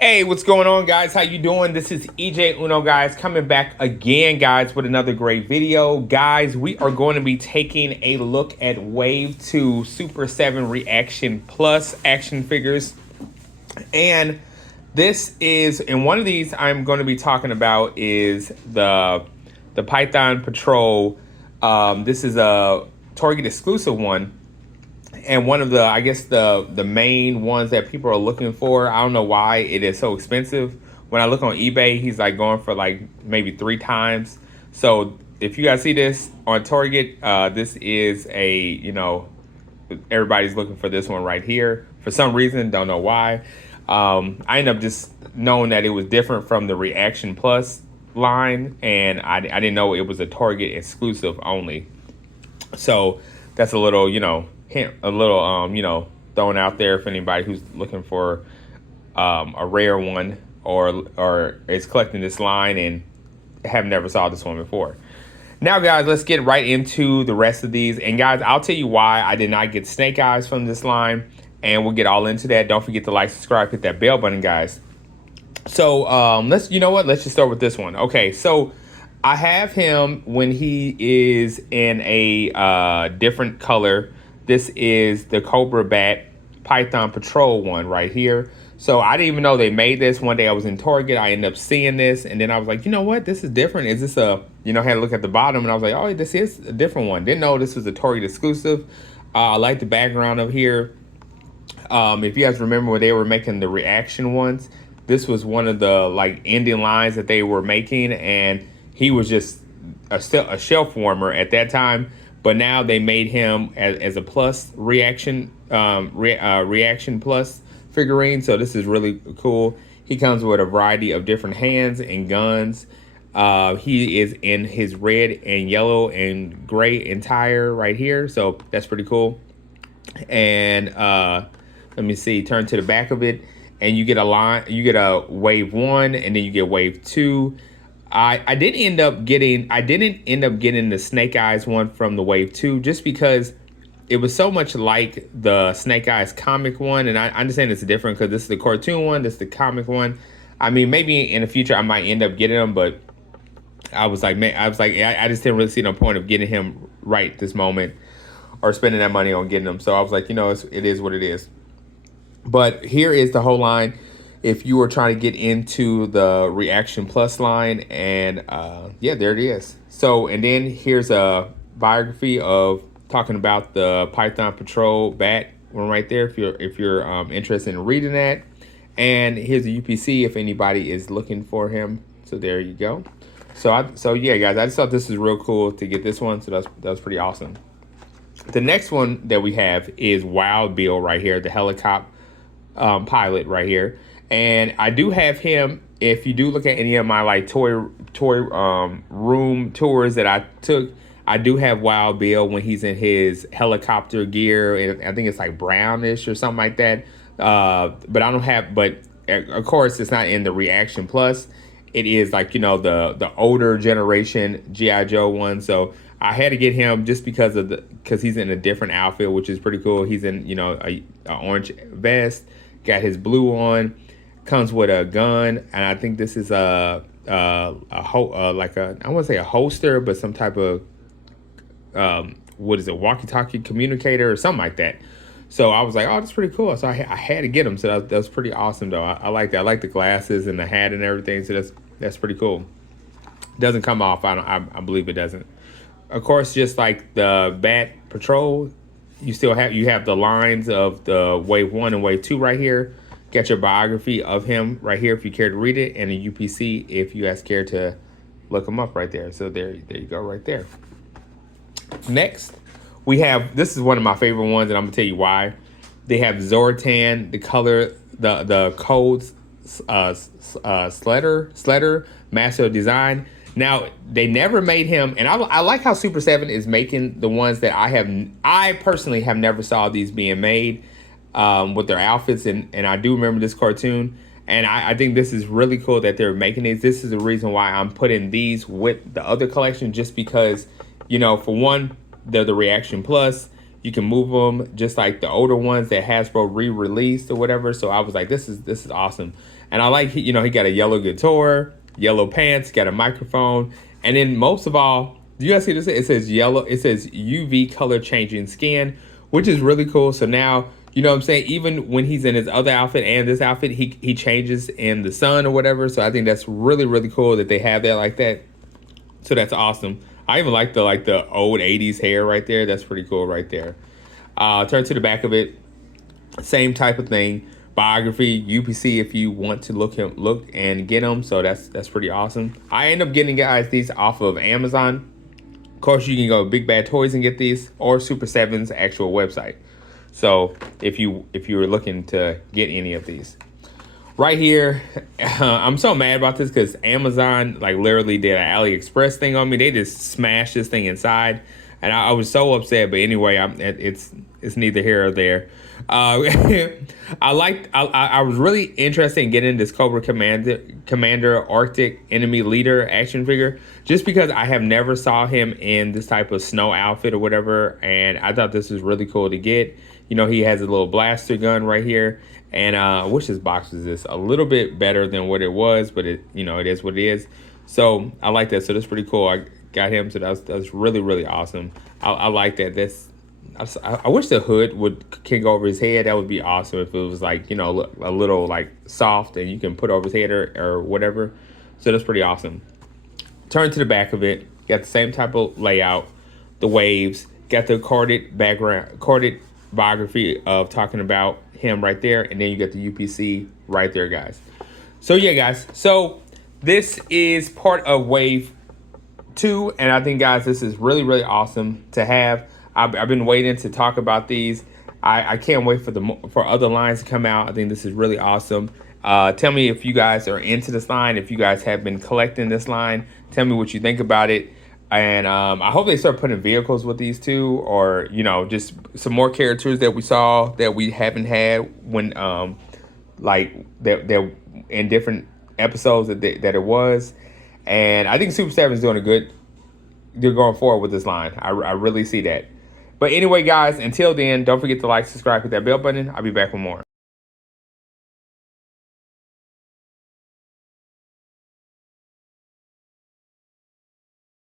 Hey, what's going on, guys? How you doing? This is EJ Uno, guys, coming back again, guys, with another great video. Guys, we are going to be taking a look at Wave 2 Super 7 Reaction Plus action figures. And this is, and one of these I'm going to be talking about is the Python Patrol. This is a Target exclusive one. And one of the, I guess the main ones that people are looking for. I don't know why it is so expensive. When I look on eBay, he's like going for like maybe 3 times. So if you guys see this on Target, this is a, everybody's looking for this one right here. For some reason, don't know why. I ended up just knowing that it was different from the Reaction Plus line. And I didn't know it was a Target exclusive only. So that's a little, hint, a little, thrown out there for anybody who's looking for a rare one or is collecting this line and have never saw this one before. Now, guys, let's get right into the rest of these. And guys, I'll tell you why I did not get Snake Eyes from this line, and we'll get all into that. Don't forget to like, subscribe, hit that bell button, guys. So let's just start with this one. Okay, so I have him when he is in a different color. This is the Cobra Bat Python Patrol one right here. So I didn't even know they made this. One day I was in Target, I ended up seeing this, and then I was like, you know what, this is different. Is this a, I had to look at the bottom, and I was like, oh, this is a different one. Didn't know this was a Target exclusive. I like the background of here. If you guys remember when they were making the reaction ones, this was one of the like ending lines that they were making, and he was just a shelf warmer at that time. But now they made him as a plus reaction plus figurine. So this is really cool. He comes with a variety of different hands and guns. He is in his red and yellow and gray attire right here. So that's pretty cool. And let me see, turn to the back of it, and you get a line, you get a wave 1, and then you get wave 2. I didn't end up getting the Snake Eyes one from the wave 2 just because it was so much like the Snake Eyes comic one, and I understand it's different because this is the cartoon one, this is the comic one. I mean, maybe in the future I might end up getting them, but I was like, I just didn't really see no point of getting him right this moment or spending that money on getting them. So I was like, it is what it is. But here is the whole line. If you were trying to get into the Reaction Plus line, and yeah, there it is. So, and then here's a biography of talking about the Python Patrol Bat one right there. If you're interested in reading that, and here's a UPC if anybody is looking for him. So there you go. So yeah, guys, I just thought this was real cool to get this one. So that was pretty awesome. The next one that we have is Wild Bill right here, the helicopter pilot right here. And I do have him. If you do look at any of my like toy room tours that I took, I do have Wild Bill when he's in his helicopter gear, and I think it's like brownish or something like that. But I don't have. But of course, it's not in the Reaction Plus. It is like the older generation GI Joe one. So I had to get him just because he's in a different outfit, which is pretty cool. He's in a orange vest, got his blue on. Comes with a gun, and I think this is I want to say a holster, but some type of walkie-talkie communicator or something like that. So I was like, oh, that's pretty cool. So I had to get them. So that's pretty awesome, though. I like that. I like the glasses and the hat and everything. So that's pretty cool. Doesn't come off. I believe it doesn't. Of course, just like the Bat Patrol, you have the lines of the wave 1 and wave 2 right here. Get your biography of him right here if you care to read it, and a UPC if you guys care to look him up right there. So there you go right there. Next, we have, this is one of my favorite ones, and I'm gonna tell you why. They have Zortan, the color, the codes, Slater, Master of Design. Now, they never made him, and I like how Super 7 is making the ones that I personally have never saw these being made. With their outfits, and I do remember this cartoon, and I think this is really cool that they're making these. This is the reason why I'm putting these with the other collection, just because, for one, they're the Reaction Plus. You can move them just like the older ones that Hasbro re-released or whatever. So I was like, this is awesome. And I like, you know, he got a yellow guitar, yellow pants, got a microphone. And then most of all, do you guys see this? It says yellow, it says UV color changing skin, which is really cool. So now, you know what I'm saying? Even when he's in his other outfit and this outfit, he changes in the sun or whatever. So I think that's really, really cool that they have that like that. So that's awesome. I even like the old 80s hair right there. That's pretty cool right there. Turn to the back of it. Same type of thing. Biography, UPC if you want to look and get them. So that's pretty awesome. I end up getting, guys, these off of Amazon. Of course, you can go Big Bad Toys and get these, or Super 7's actual website. So if you were looking to get any of these. Right here, I'm so mad about this because Amazon like literally did an AliExpress thing on me. They just smashed this thing inside, and I was so upset. But anyway, it's neither here or there. I was really interested in getting this Cobra Commander Arctic Enemy Leader action figure, just because I have never saw him in this type of snow outfit or whatever, and I thought this was really cool to get. You know, he has a little blaster gun right here. And I wish this box was this a little bit better than what it was, but it, you know, it is what it is. So I like that. So that's pretty cool. I got him. So that's really, really awesome. I like that. I wish the hood can go over his head. That would be awesome if it was like, you know, a little like soft and you can put over his head or whatever. So that's pretty awesome. Turn to the back of it. Got the same type of layout. The waves. Got the carded background, carded biography of talking about him right there, and then you get the UPC right there, guys. So yeah, guys, so this is part of wave 2, and I think, guys, this is really, really awesome to have. I've been waiting to talk about these. I can't wait for other lines to come out. I think this is really awesome. Tell me if you guys are into this line, if you guys have been collecting this line. Tell me what you think about it. And I hope they start putting vehicles with these two, or, you know, just some more characters that we saw that we haven't had when, like, they're in different episodes that it was. And I think Super 7 is doing they're going forward with this line. I really see that. But anyway, guys, until then, don't forget to like, subscribe, hit that bell button. I'll be back with more.